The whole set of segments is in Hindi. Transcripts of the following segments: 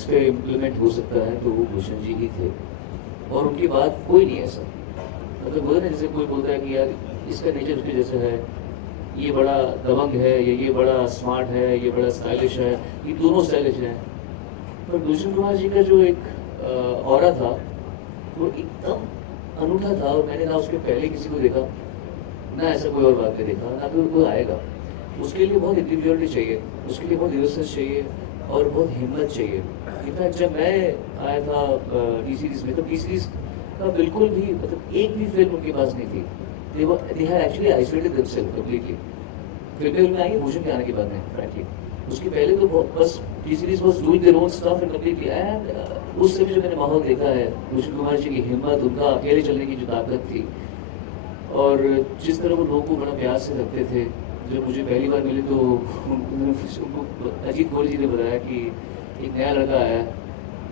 सेट्स पे इम्प्लीमेंट हो सकता है तो वो भूषण जी ही थे, और उनके बाद कोई नहीं ऐसा। मतलब बोलते ना, जैसे कोई बोलता है कि यार इसका नेचर उसके जैसा है, ये बड़ा दबंग है, या ये बड़ा स्मार्ट है, ये बड़ा स्टाइलिश है, ये दोनों स्टाइलिश हैं। पर भूषण कुमार जी का जो एक ऑरा था वो एकदम अनूठा था, और मैंने ना उसके पहले किसी को देखा, ना ऐसा कोई और वाक्य देखा, ना कोई कोई आएगा। उसके लिए बहुत इंडिविजुअलिटी चाहिए, उसके लिए बहुत यूनिकनेस चाहिए और बहुत हिम्मत चाहिए। इनफैक्ट जब मैं आया था टी सीरीज में, तो टी सीरीज का बिल्कुल भी मतलब एक भी फिल्म उनके पास नहीं थी। They had actually isolated themselves completely. फिल्में में आई भूषण के आने के बाद में फ्रैंकली। उसके पहले तो बस T series was doing their own stuff and completely, and उस समय जो मैंने माहौल देखा है, भूषण कुमार जी की हिम्मत, उनका अकेले चलने की जो ताकत थी, और जिस तरह वो लोगों को बड़ा प्यार से रखते थे। जब मुझे पहली बार मिले तो उनको अजीत गोरी जी ने बताया कि एक नया लड़का आया है,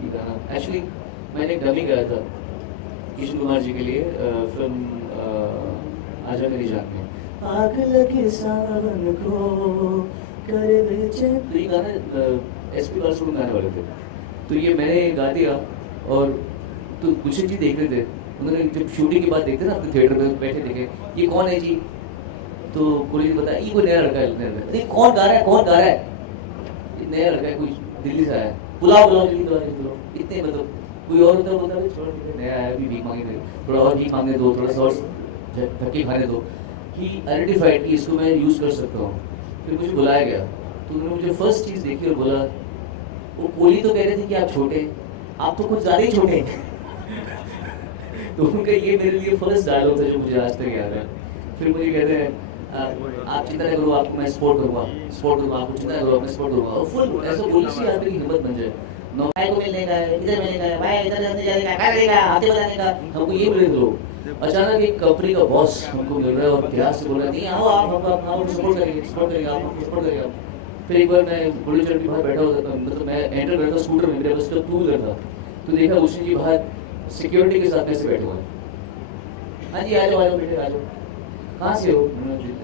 ये गाना एक्चुअली मैंने एक डमी गाया था किशन कुमार जी के लिए फिल्म आजा मेरी जान में। आग लगे सावन को करे बेचैन, तो ये गाना एसपी बालसुब्रमण्यम गाने वाले थे। तो ये मैंने गा दिया, और तो कुछ जी देख रहे थे, उन्होंने जब शूटिंग के बाद देखते ना अपने थिएटर में बैठे देखे, ये कौन है जी? तो पुलिस ने बताया ये कोई नया लड़का है। कौन गा रहा है, कौन गा रहा है? ये नया लड़का है, कोई दिल्ली से आया है, बुलाओ बुलाओ जल्दी बुलाओ। इतने मतलब कोई और होता बोलता है छोड़ो ठीक है, नया आया, अभी भीख मांगे दे, थोड़ा और भीख मांगने दो, थोड़ा सा और धक्के खाने दो, कि आइडेंटिफाइड कि इसको मैं यूज़ कर सकता हूँ। फिर मुझे बुलाया गया, तो उन्होंने मुझे फर्स्ट चीज़ देखी और बोला, वो कोहली तो कह रहे थे कि आप छोटे, आप तो कुछ ज़्यादा ही छोटे। तो उनका ये मेरे लिए फर्स्ट डायलॉग था जो मुझे आज तक याद है। फिर मुझे कहते हैं आप चिंता न करो, आपको मैं सपोर्ट करूँगा, आपको चिंता न करो, मैं सपोर्ट करूँगा। और फुल ऐसा बोलने से आदमी की हिम्मत बन जाए। नो भाई को मिलने का है, इधर मिलने का है, भाई इधर जाने का, क्या करेगा, आते बताने का, हमको ये मिले लोग। अचानक एक कंपनी का बॉस हमको मिल रहा है और प्यार से बोल रहा है नहीं आओ आप, हमको आपको सपोर्ट करेंगे, आप हमको सपोर्ट करेंगे। फिर एक बार मैं बुढ़ी चढ़ के बाहर बैठा होता, मतलब मैं एंटर कर था स्कूटर में, मेरे पास तो टू व्हीलर था, तो देखा उसी जी बाहर सिक्योरिटी के साथ ऐसे बैठे हुए हैं। हाँ जी आ जाओ बेटे आ जाओ। कहाँ से हो?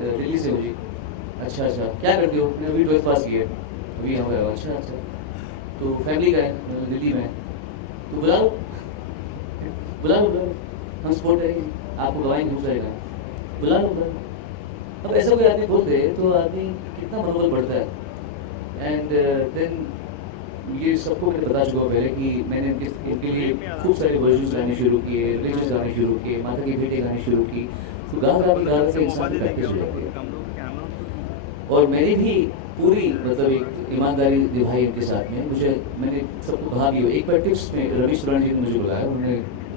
दिल्ली से हो जी। अच्छा अच्छा, क्या करते हो? मैंने अभी 12th पास की है, अभी यहाँ गया। अच्छा अच्छा, तो फैमिली का है दिल्ली में, तो बुला लो बुला लो, हम सपोर्ट करेंगे, आपको गवाएंगे दूसरा जगह, बुला लो बुला लो। अब ऐसा कोई आदमी बोलते तो आदमी कितना मनोबल बढ़ता है। एंड देन ये सबको मैंने बता चुका पहले कि मैंने इनके लिए खूब सारे वर्जन्स गाने शुरू किए, रिमिक्स गाने शुरू किए, माता की बेटी गाने शुरू की, तो गा के इंसान की प्रैक्टिस हो जाती है। और मैंने भी पूरी मतलब एक ईमानदारी निभाई इनके साथ में। मैंने सबको कहा भी, एक बार टिप्स में रमेश रण जी ने मुझे बुलाया, उन्होंने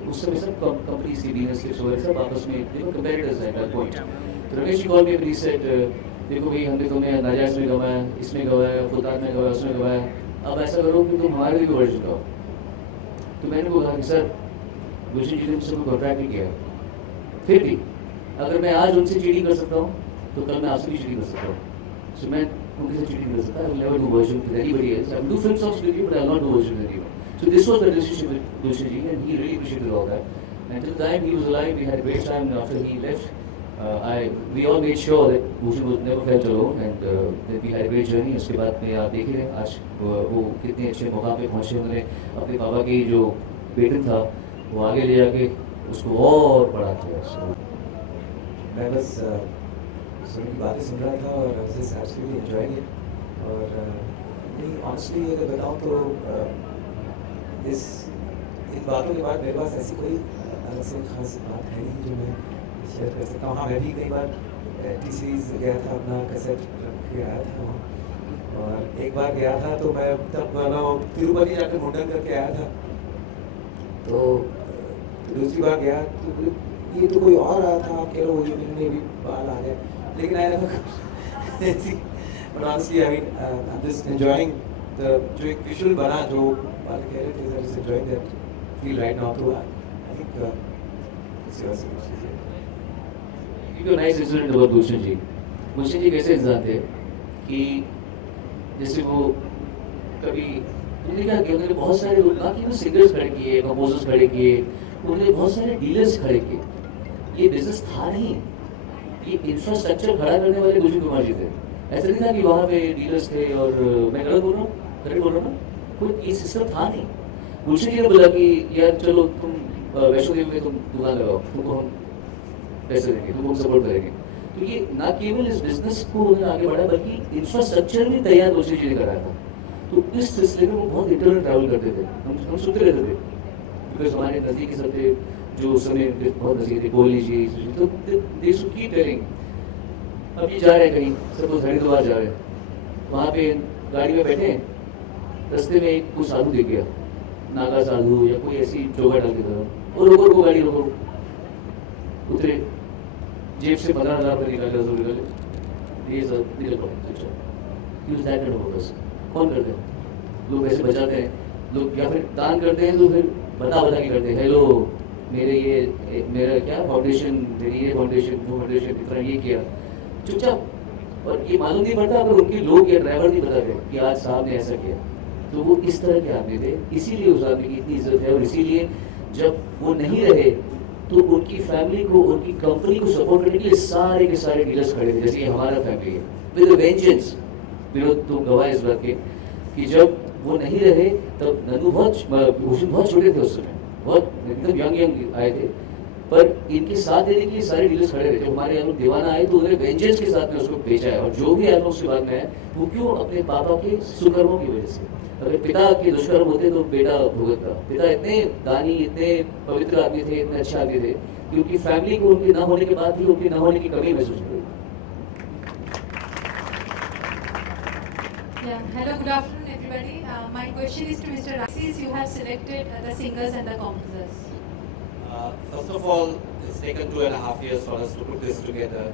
उस समय सब कंपनी सी बिजनेस टिप्स वगैरह सब आपस में देखो कंपेरेटर्स हैं एट पॉइंट। तो रमेश जी कॉल पे प्लीज सेट, देखो भाई हमने तुम्हें नाजायज में गवाया, इसमें गवाया, फुतान में गवाया, उसमें गवाया, अब ऐसा करो कि तुम हमारे लिए वर्जन गाओ। तो मैंने वो कहा कि सर भूषण जी ने मुझसे कॉन्ट्रैक्ट नहीं किया, फिर भी अगर मैं आज उनसे चीटिंग कर सकता हूँ तो कल मैं आपसे भी चीटिंग कर सकता हूँ। सो मैं उनके साथ चीटिंग कर सकता हूँ, I will never do version with anybody else. I will do film songs with you, but I will not do version with anyone. So this was the relationship with Bhushan ji, and he really appreciated all that. And till the time he was alive, we had a great time. After he left, we all made sure that Bhushan was never felt alone, and that we had a great journey. उसके बाद में आप देख रहे हैं आज वो कितने अच्छे मौका पे पहुँचे। उन्होंने अपने पापा की जो बेटन था वो आगे ले जाके उसको और बड़ा किया। मैं बस सुन की बातें सुन रहा था और जस्ट एक्चुअली एंजॉयिंग इट। और नहीं ऑनेस्टली अगर बताऊँ तो इन बातों के बाद मेरे पास ऐसी कोई अलग से खास बात है नहीं जो मैं शेयर कर सकता हूँ। हाँ मैं भी कई बार टी सीरीज गया था, अपना कैसेट रख के आया था वहाँ, और एक बार गया था तो मैं तब तिरुपति जाकर मुंडन करके आया था। तो दूसरी बार गया तो ये तो कोई और आया था, आप कह लो इनमें भी बाल आ गए, लेकिन आया था but honestly I mean I'm just enjoying the जो एक विजुअल बना जो बात कह रहे थे, I'm just enjoying that feel right now. तो I think it's yours. एक नाइस इंसिडेंट हुआ भूषण जी। भूषण जी कैसे इंसान थे कि जैसे वो कभी उन्होंने क्या किया, उन्होंने बहुत सारे लोग बाकी वो सिंगर्स खड़े किए, कंपोजर्स खड़े किए, उन्होंने बहुत सारे डीलर्स खड़े किए। ये बिजनेस था नहीं, ये इंफ्रास्ट्रक्चर खड़ा करने वाले भूषण कुमार जी थे। ऐसा नहीं था कि वहाँ पे डीलर्स थे। और मैं गलत बोल रहा हूँ, करेक्ट बोल रहा हूँ ना? कोई ये सिस्टम था नहीं। गुलशन जी ने बोला कि यार चलो तुम वैष्णो देवी में तुम दुकान लगाओ, तुमको हम पैसे देंगे, तुमको हम सपोर्ट करेंगे। तो ये ना केवल इस बिजनेस को आगे बढ़ा बल्कि इंफ्रास्ट्रक्चर भी तैयार गुलशन जी ने कराया था। तो इस सिलसिले में वो बहुत इंटरनल ट्रैवल करते थे, हम सुनते रहते थे, बिकॉज हमारे नज़दीकी सब थे जो उस समय बहुत नज़दीक थे, कोहली जी, तो दे शुड कीप टेलिंग। अब ये जा रहे हैं कहीं, सपोज हरिद्वार जा रहे हैं, वहाँ पे गाड़ी में बैठे हैं, रास्ते में एक कोई साधु दिख गया, नागा साधु या कोई ऐसी जोगा डाल देता था, और रोको गाड़ी रोको, उतरे, जेब से 15,000 रुपये निकाले, 10 निकाले, ये सब निकल पड़े। Use that kind of purpose कौन करते हैं? लोग ऐसे बचाते हैं, लोग या फिर दान करते हैं तो फिर बता के करते हैं, हेलो मेरा क्या फाउंडेशन, मेरी ये फाउंडेशन, वो फाउंडेशन, इतना ये किया, चुपचाप। और ये मालूम नहीं पड़ता अगर उनके लोग या ड्राइवर नहीं बताते कि आज साहब ने ऐसा किया। तो वो इस तरह के आदमी थे, इसीलिए उस आदमी की इतनी इज्जत है। और इसीलिए जब वो नहीं रहे तो उनकी फैमिली को, उनकी कंपनी को सपोर्ट करने के लिए सारे के सारे डीलर्स खड़े थे, जैसे हमारा फैमिली है, विद वेंजेंस। विनोद तुम गवाह इस बात के कि जब वो नहीं रहे तब नंदू भूषण बहुत छोटे थे उस समय, बहुत एकदम यंग आए थे, पर इनके साथ देने के लिए सारे डीलर्स खड़े रहे। जब हमारे यहाँ लोग दीवाना आए तो उन्होंने वेंजेंस के साथ में उसको बेचा है। और जो भी एल्बम उसके बाद में है वो क्यों? अपने पापा के सुकर्मों की वजह से। अगर पिता के दुष्कर्म होते तो बेटा भुगतता। पिता इतने दानी, इतने पवित्र आदमी थे, इतने अच्छे आदमी थे कि उनकी फैमिली को उनके न होने के बाद भी उनके न होने की कमी महसूस हुई। Hello, good afternoon, everybody. My question is to Mr. Rasis. You have selected the singers and the composers. First of all, it's taken 2.5 years for us to put this together,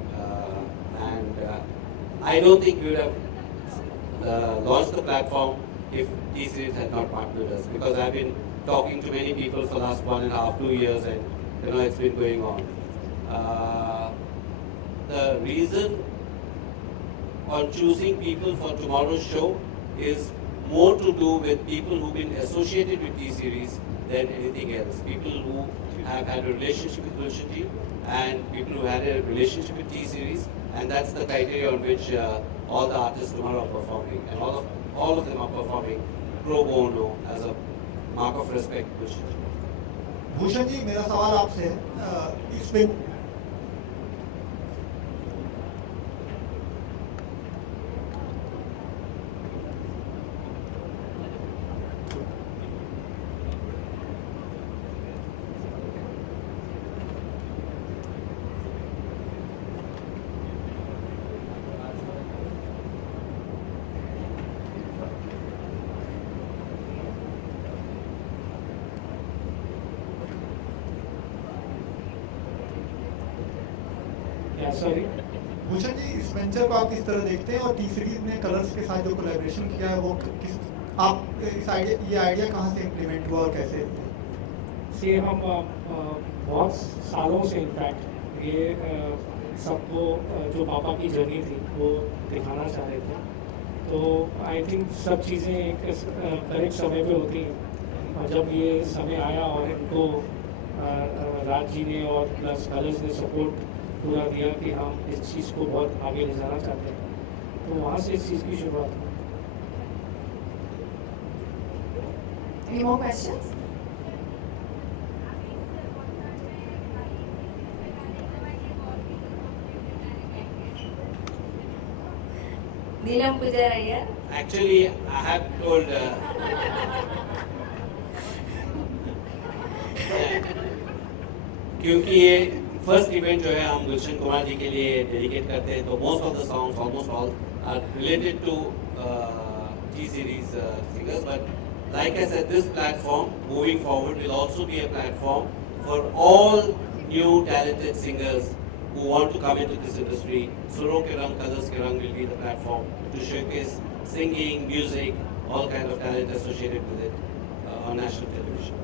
and I don't think we would have launched the platform if T-Series had not partnered us, because I've been talking to many people for the last 1.5, 2 years, and it's been going on. The reason on choosing people for tomorrow's show is more to do with people who've been associated with T-Series than anything else. People who have had a relationship with Gulshan ji and people who had a relationship with T-Series, and that's the criteria on which all the artists tomorrow are performing, and all of them are performing pro bono as a mark of respect to Gulshan ji. Bhushan ji, मेरा सवाल आपसे है, इसमें भूषण जी, इस वेंचर को आप किस तरह देखते हैं, और टी सीरीज ने कलर्स के साथ जो कोलैबोरेशन किया है वो किस, आप इस आइडिया कहाँ से इम्प्लीमेंट हुआ और कैसे? से हम बहुत सालों से इनफैक्ट ये सबको जो पापा की जर्नी थी वो दिखाना चाह रहे थे। तो आई थिंक सब चीज़ें एक करेक्ट समय पे होती हैं, और जब ये समय आया और इनको राज जी ने और प्लस कलर्स ने सपोर्ट पूरा दिया कि हम इस चीज़ को बहुत आगे ले जाना चाहते हैं, तो वहाँ से इस चीज़ की शुरुआत हुई। Any more questions? Neelam Pujaraiya. Actually, I have told क्योंकि ये फर्स्ट इवेंट जो है हम गुलशन कुमार जी के लिए डेडिकेट करते हैं, तो most of the songs, almost all, are related to T Series singers. But like I said, this platform moving forward will also be a platform for all new talented singers who want to come into this industry. Suron ke Rang, Colors ke Rang will be the platform to showcase singing, music, all kind of talent associated with it on national television.